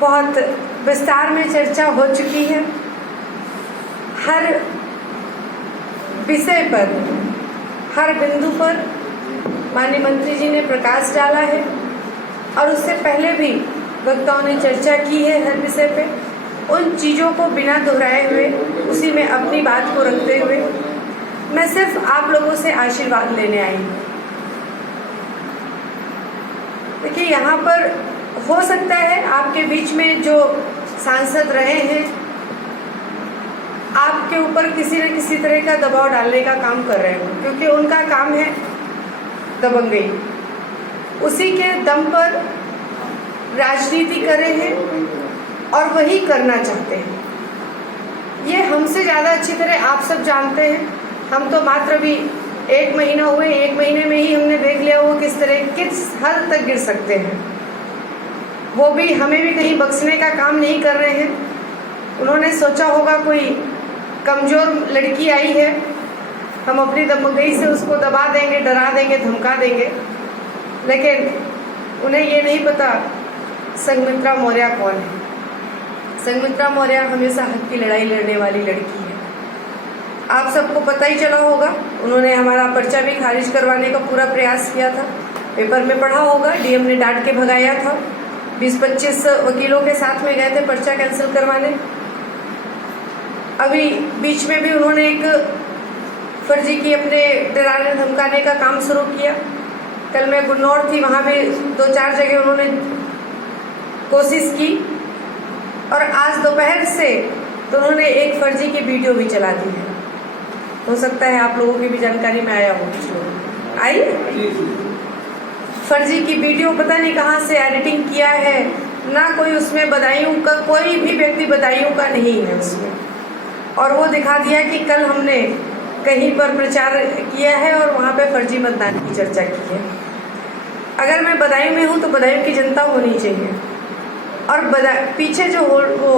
बहुत विस्तार में चर्चा हो चुकी है। हर विषय पर, हर बिंदु पर माननीय मंत्री जी ने प्रकाश डाला है और उससे पहले भी वक्ताओं ने चर्चा की है हर विषय पे। उन चीज़ों को बिना दोहराए हुए, उसी में अपनी बात को रखते हुए मैं सिर्फ आप लोगों से आशीर्वाद लेने आई हूँ। देखिए, यहाँ पर हो सकता है आपके बीच में जो सांसद रहे हैं आपके ऊपर किसी न किसी तरह का दबाव डालने का काम कर रहे हो, क्योंकि उनका काम है दबंगई। उसी के दम पर राजनीति कर रहे हैं और वही करना चाहते हैं। ये हमसे ज़्यादा अच्छी तरह आप सब जानते हैं। हम तो मात्र भी 1 महीना हुए, 1 महीने में ही हमने देख लिया वो किस तरह, किस हद तक गिर सकते हैं। वो भी हमें भी कहीं बख्शने का काम नहीं कर रहे हैं। उन्होंने सोचा होगा कोई कमज़ोर लड़की आई है, हम अपनी दबंगई से उसको दबा देंगे, डरा देंगे, धमका देंगे। लेकिन उन्हें ये नहीं पता संघमित्रा मौर्य कौन है। संघमित्रा मौर्य हमेशा हक की लड़ाई लड़ने वाली लड़की है। आप सबको पता ही चला होगा, उन्होंने हमारा पर्चा भी खारिज करवाने का पूरा प्रयास किया था। पेपर में पढ़ा होगा, डीएम ने डांट के भगाया था। 20-25 वकीलों के साथ में गए थे पर्चा कैंसिल करवाने। अभी बीच में भी उन्होंने एक फर्जी की अपने डराने धमकाने का काम शुरू किया। कल मैं गुन्नौर थी, वहाँ भी 2-4 जगह उन्होंने कोशिश की और आज दोपहर से तो उन्होंने एक फर्जी की वीडियो भी चला दी है। हो सकता है आप लोगों की भी जानकारी में आया हो, कुछ लोग आई। फर्जी की वीडियो पता नहीं कहाँ से एडिटिंग किया है, ना कोई उसमें बदायूं का, कोई भी व्यक्ति बदायूं का नहीं है उसमें। और वो दिखा दिया कि कल हमने कहीं पर प्रचार किया है और वहाँ पे फर्जी मतदान की चर्चा की है। अगर मैं बदायूं में हूँ तो बदायूं की जनता होनी चाहिए। और पीछे जो वो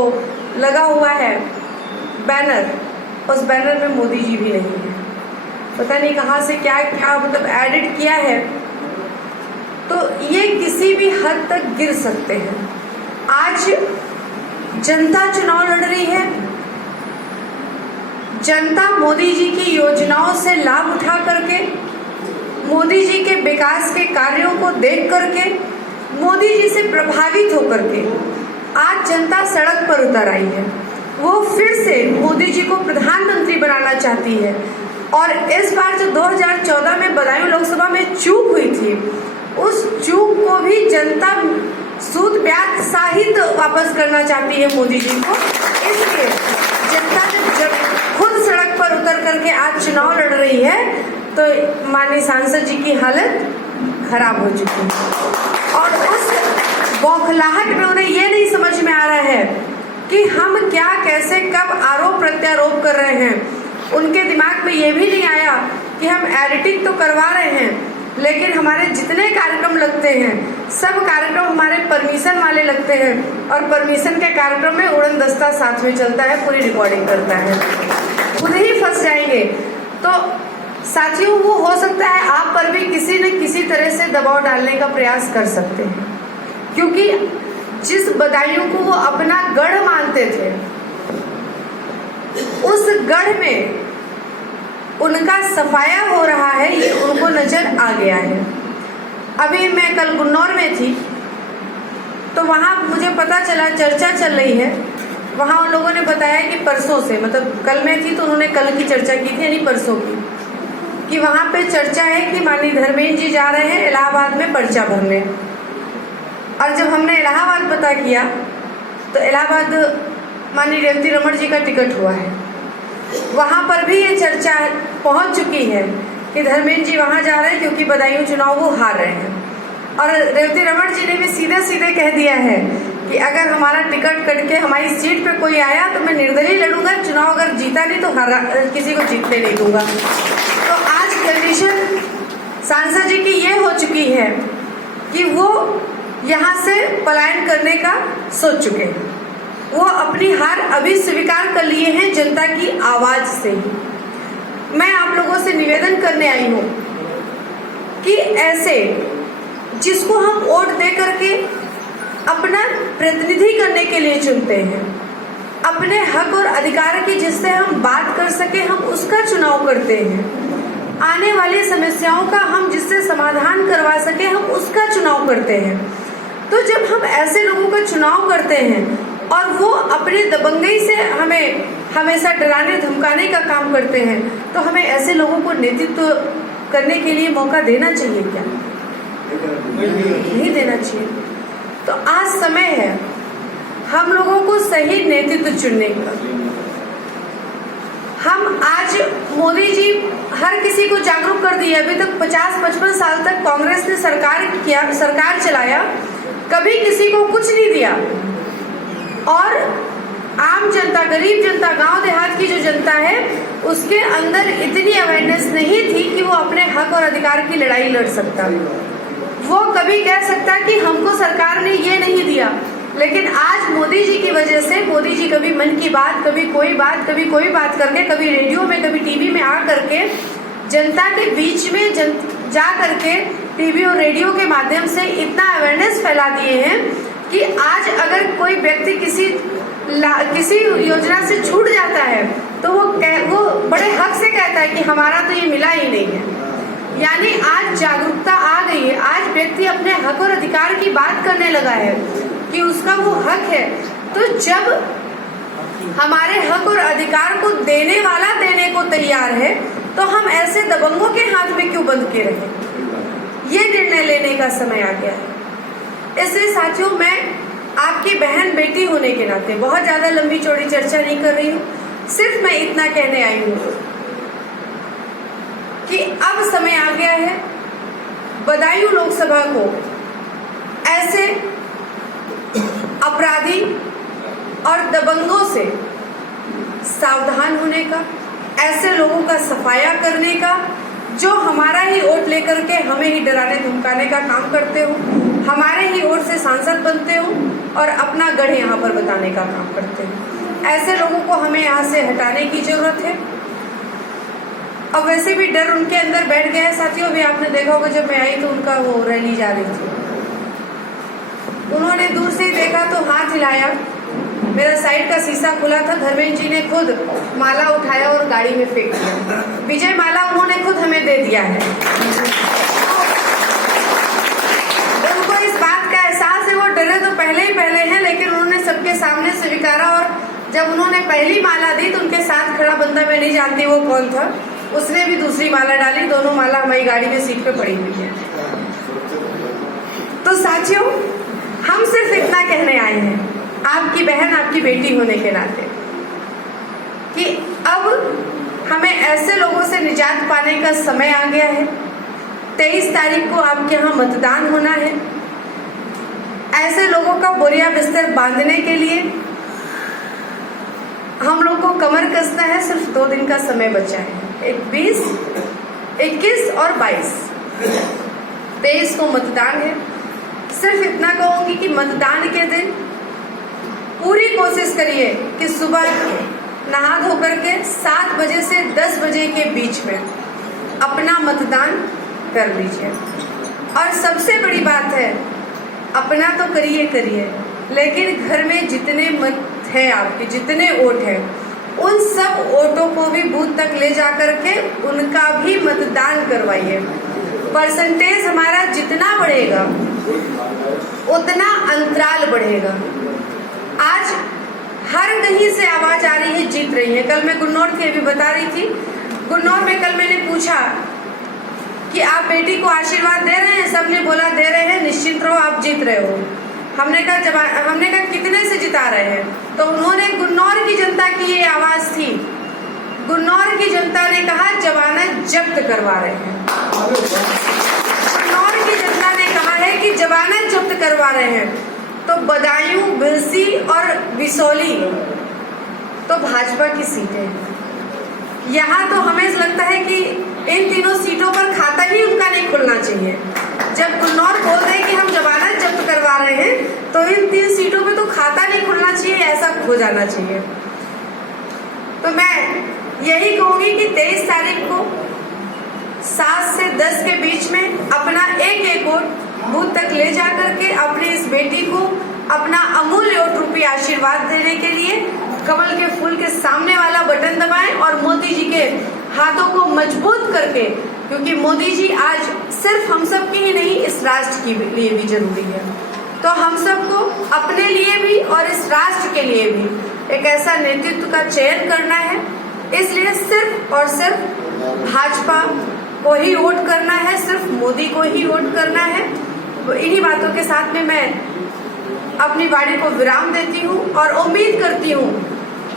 लगा हुआ है बैनर, उस बैनर में मोदी जी भी नहीं है। पता नहीं कहाँ से क्या क्या मतलब एडिट किया है। तो ये किसी भी हद तक गिर सकते हैं। आज जनता चुनाव लड़ रही है। जनता मोदी जी की योजनाओं से लाभ उठा करके, मोदी जी के विकास के कार्यों को देख करके, मोदी जी से प्रभावित होकर के आज जनता सड़क पर उतर आई है। वो फिर से मोदी जी को प्रधानमंत्री बनाना चाहती है। और इस बार जो 2014 में बदायूं लोकसभा में चूक हुई थी, उस चूक को भी जनता सूद ब्याज सहित वापस करना चाहती है मोदी जी को। इसलिए जनता जब खुद सड़क पर उतर करके आज चुनाव लड़ रही है तो माननीय सांसद जी की हालत खराब हो चुकी है। और उस बौखलाहट में उन्हें ये नहीं समझ में आ रहा है कि हम क्या, कैसे, कब आरोप प्रत्यारोप कर रहे हैं। उनके दिमाग में ये भी नहीं आया कि हम एडिटिंग तो करवा रहे हैं, लेकिन हमारे जितने कार्यक्रम लगते हैं सब कार्यक्रम हमारे परमिशन वाले लगते हैं और परमिशन के कार्यक्रम में उड़न दस्ता साथ में चलता है, पूरी रिकॉर्डिंग करता है। खुद ही फंस जाएंगे। तो साथियों, वो हो सकता है आप पर भी किसी न किसी तरह से दबाव डालने का प्रयास कर सकते हैं, क्योंकि जिस बदायूं को वो अपना गढ़ मानते थे, उस गढ़ में उनका सफाया हो रहा है, ये उनको नजर आ गया है। अभी मैं कल गुन्नौर में थी तो वहाँ मुझे पता चला, चर्चा चल रही है। वहाँ उन लोगों ने बताया कि परसों से, मतलब कल मैं थी तो उन्होंने कल की चर्चा की थी, यानी परसों की, कि वहाँ पे चर्चा है कि माननीय धर्मेंद्र जी जा रहे हैं इलाहाबाद में पर्चा भरने। और जब हमने इलाहाबाद पता किया तो इलाहाबाद माननीय रेवती रमण जी का टिकट हुआ है। वहाँ पर भी ये चर्चा पहुँच चुकी है कि धर्मेंद्र जी वहाँ जा रहे हैं क्योंकि बदायूं चुनाव वो हार रहे हैं। और रेवती रमण जी ने भी सीधे सीधे कह दिया है कि अगर हमारा टिकट कट के हमारी सीट पे कोई आया तो मैं निर्दलीय लड़ूंगा, चुनाव अगर जीता नहीं तो किसी को जीतने नहीं दूंगा। तो आज कंडीशन सांसद जी की ये हो चुकी है कि वो यहाँ से पलायन करने का सोच चुके हैं। वो अपनी हार अभी स्वीकार कर लिए हैं जनता की आवाज से ही। मैं आप लोगों से निवेदन करने आई हूँ कि ऐसे जिसको हम वोट दे करके अपना प्रतिनिधि करने के लिए चुनते हैं। अपने हक और अधिकार की जिससे हम बात कर सके हम उसका चुनाव करते हैं। आने वाली समस्याओं का हम जिससे समाधान करवा सके हम उसका चुनाव करते हैं। तो जब हम ऐसे लोगों का चुनाव करते हैं और वो अपने दबंगई से हमें हमेशा डराने धमकाने का काम करते हैं, तो हमें ऐसे लोगों को नेतृत्व करने के लिए मौका देना चाहिए क्या? नहीं देना चाहिए। तो आज समय है हम लोगों को सही नेतृत्व चुनने का। हम आज मोदी जी हर किसी को जागरूक कर दिए। अभी तक 50-55 साल तक कांग्रेस ने सरकार चलाया, कभी किसी को कुछ नहीं दिया। और आम जनता, गरीब जनता, गांव देहात की जो जनता है उसके अंदर इतनी अवेयरनेस नहीं थी कि वो अपने हक और अधिकार की लड़ाई लड़ सकता। वो कभी कह सकता कि हमको सरकार ने ये नहीं दिया, लेकिन आज मोदी जी की वजह से, मोदी जी कभी मन की बात, कभी कोई बात करके, कभी रेडियो में, कभी टीवी में आ करके जनता के बीच में जा करके टीवी और रेडियो के माध्यम से इतना अवेयरनेस फैला दिए हैं कि आज अगर कोई व्यक्ति किसी योजना से छूट जाता है तो वो बड़े हक से कहता है कि हमारा तो ये मिला ही नहीं है। यानी आज जागरूकता आ गई है। आज व्यक्ति अपने हक और अधिकार की बात करने लगा है कि उसका वो हक है। तो जब हमारे हक और अधिकार को देने वाला देने को तैयार है तो हम ऐसे दबंगों के हाथ में क्यों बंद के रहे? ये निर्णय लेने का समय आ गया है। इसलिए साथियों, मैं आपकी बहन बेटी होने के नाते बहुत ज्यादा लंबी चौड़ी चर्चा नहीं कर रही हूँ। सिर्फ मैं इतना कहने आई हूँ कि अब समय आ गया है बदायूं लोकसभा को ऐसे अपराधी और दबंगों से सावधान होने का, ऐसे लोगों का सफाया करने का जो हमारा ही वोट लेकर के हमें ही डराने धमकाने का काम करते हो, हमारे ही वोट से सांसद बनते हो और अपना गढ़ यहाँ पर बताने का काम करते हो। ऐसे लोगों को हमें यहाँ से हटाने की जरूरत है। अब वैसे भी डर उनके अंदर बैठ गया है साथियों। भी आपने देखा होगा जब मैं आई तो उनका वो रैली जा रही थी, उन्होंने दूर से ही देखा तो हाथ हिलाया। मेरा साइड का शीशा खुला था, धर्मेंद्र जी ने खुद माला उठाया और गाड़ी में फेंक दिया। विजय माला उन्होंने खुद हमें दे दिया है। उनको इस बात का एहसास है, वो डरे तो पहले ही हैं, लेकिन उन्होंने सबके सामने स्वीकारा। और जब उन्होंने पहली माला दी तो उनके साथ खड़ा बंदा, मैं नहीं जानती वो कौन था, उसने भी दूसरी माला डाली। दोनों माला हमारी गाड़ी में सीट पे पड़ी हुई है। तो साथियों, हम सिर्फ इतना कहने आए हैं आपकी बहन, आपकी बेटी होने के नाते कि अब हमें ऐसे लोगों से निजात पाने का समय आ गया है। 23 तारीख को आपके यहाँ मतदान होना है। ऐसे लोगों का बोरिया बिस्तर बांधने के लिए हम लोग को कमर कसना है। सिर्फ 2 दिन का समय बचा है, 20, 21 और 22। 23 को मतदान है। सिर्फ इतना कहूंगी कि मतदान के दिन पूरी कोशिश करिए कि सुबह नहा धो करके 7 बजे से 10 बजे के बीच में अपना मतदान कर लीजिए। और सबसे बड़ी बात है, अपना तो करिए, लेकिन घर में जितने मत हैं आपके, जितने वोट हैं, उन सब वोटों को भी बूथ तक ले जा करके उनका भी मतदान करवाइए। परसेंटेज हमारा जितना बढ़ेगा उतना अंतराल बढ़ेगा। आज हर कहीं से आवाज आ रही है, जीत रही है। कल मैं गुन्नौर थी, अभी बता रही थी, गुन्नौर में कल मैंने पूछा कि आप बेटी को आशीर्वाद दे रहे हैं? सबने बोला दे रहे हैं, निश्चित रहो आप जीत रहे हो। हमने कहा कितने से जिता रहे हैं? तो उन्होंने, गुन्नौर की जनता की ये आवाज थी, गुन्नौर की जनता ने कहा जमानत जब्त करवा रहे हैं। गुन्नौर की जनता ने कहा है कि जमानत जब्त करवा रहे हैं। तो बदायूं, बिलसी और बिसौली तो भाजपा की सीटें हैं। यहाँ तो हमें लगता है कि इन तीनों सीटों पर खाता ही उनका नहीं खुलना चाहिए। जब गुन्नौर बोल रहे कि हम जमानत जब्त करवा रहे हैं तो इन 3 सीटों पे तो खाता नहीं खुलना चाहिए, ऐसा हो जाना चाहिए। तो मैं यही कहूंगी कि 23 तारीख को 7 से 10 के बीच में अपना एक वोट बूथ तक ले जा करके अपनी इस बेटी को अपना अमूल्य और रूपी आशीर्वाद देने के लिए कमल के फूल के सामने वाला बटन दबाएं और मोदी जी के हाथों को मजबूत करके, क्योंकि मोदी जी आज सिर्फ हम सब की ही नहीं, इस राष्ट्र के लिए भी जरूरी है। तो हम सबको अपने लिए भी और इस राष्ट्र के लिए भी एक ऐसा नेतृत्व का चयन करना है। इसलिए सिर्फ और सिर्फ भाजपा को ही वोट करना है, सिर्फ मोदी को ही वोट करना है। इन्हीं बातों के साथ में मैं अपनी वाणी को विराम देती हूँ और उम्मीद करती हूँ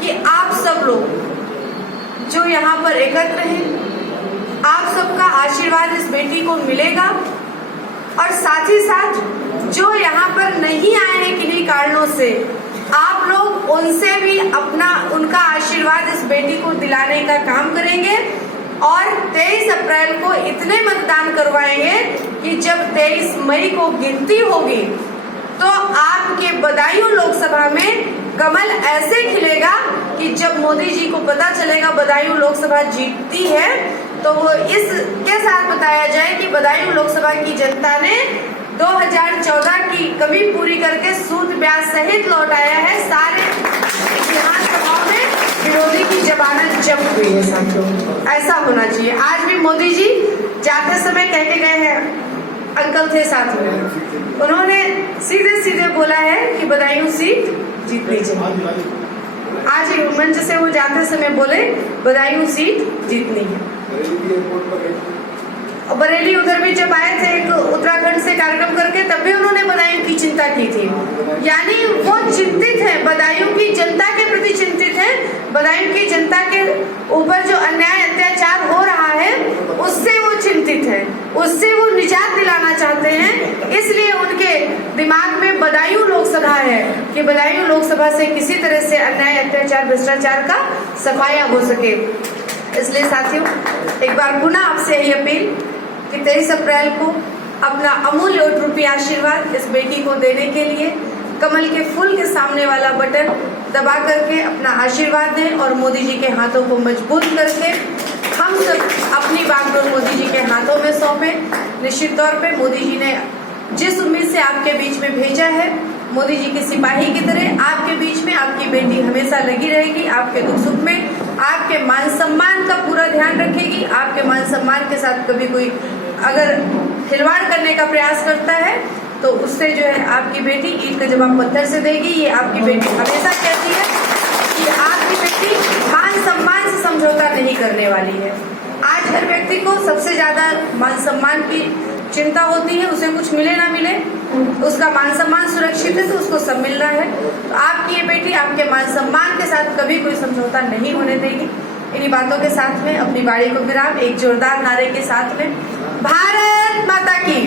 कि आप सब लोग जो यहाँ पर एकत्र हैं, आप सबका आशीर्वाद इस बेटी को मिलेगा और साथ ही साथ जो यहाँ पर नहीं आए हैं किन्हीं कारणों से, आप लोग उनसे भी उनका आशीर्वाद इस बेटी को दिलाने का काम करेंगे और 23 अप्रैल को इतने मतदान करवाएंगे कि जब 23 मई को गिनती होगी तो आपके बदायूं लोकसभा में कमल ऐसे खिलेगा कि जब मोदी जी को पता चलेगा बदायूं लोकसभा जीतती है तो वो इसके साथ बताया जाए कि बदायूं लोकसभा की जनता ने 2014 की कमी पूरी करके सूद ब्याज सहित लौटाया है। सारे विधानसभाओं में विरोधी की जमानत जब्त हुई है। साथियों, ऐसा होना चाहिए। आज भी मोदी जी जाते समय कह के गए हैं, अंकल थे साथ में, उन्होंने सीधे सीधे बोला है कि बदायूं सीट जीतनी चाहिए। आज मंच से वो जाते समय बोले बदायूं सीट जीतनी है। बरेली उधर भी जब आए थे एक उत्तराखंड से कार्यक्रम करके, तब भी उन्होंने बदायूं की चिंता की थी। यानी वो चिंतित है, बदायूं की जनता के प्रति चिंतित है। बदायूं की जनता के ऊपर जो अन्याय अत्याचार हो रहा है उससे वो चिंतित है, उससे वो निजात दिलाना चाहते हैं। इसलिए उनके दिमाग में बदायूं लोकसभा है कि बदायूं लोकसभा से किसी तरह से अन्याय अत्याचार भ्रष्टाचार का सफाया हो सके। इसलिए साथियों, एक बार पुनः आपसे यही अपील कि 23 अप्रैल को अपना अमूल्य और रूपी आशीर्वाद इस बेटी को देने के लिए कमल के फूल के सामने वाला बटन दबा करके अपना आशीर्वाद दें और मोदी जी के हाथों को मजबूत करके हम सब अपनी बागडोर मोदी जी के हाथों में सौंपें। निश्चित तौर पे मोदी जी ने जिस उम्मीद से आपके बीच में भेजा है, मोदी जी के सिपाही की तरह आपके बीच में आपकी बेटी हमेशा लगी रहेगी। आपके दुख सुख में आपके मान सम्मान का पूरा ध्यान रखेगी। आपके मान सम्मान के साथ कभी कोई अगर खिलवाड़ करने का प्रयास करता है तो उससे जो है आपकी बेटी ईंट का जवाब पत्थर से देगी। ये आपकी बेटी हमेशा कहती है कि आपकी बेटी मान सम्मान से समझौता नहीं करने वाली है। आज हर व्यक्ति को सबसे ज्यादा मान सम्मान की चिंता होती है, उसे कुछ मिले ना मिले, उसका मान सम्मान सुरक्षित है तो उसको सब मिल रहा है। तो आपकी ये बेटी आपके मान सम्मान के साथ कभी कोई समझौता नहीं होने देगी। इन्हीं बातों के साथ में अपनी बाड़ी को विराम एक जोरदार नारे के साथ में, भारत माता की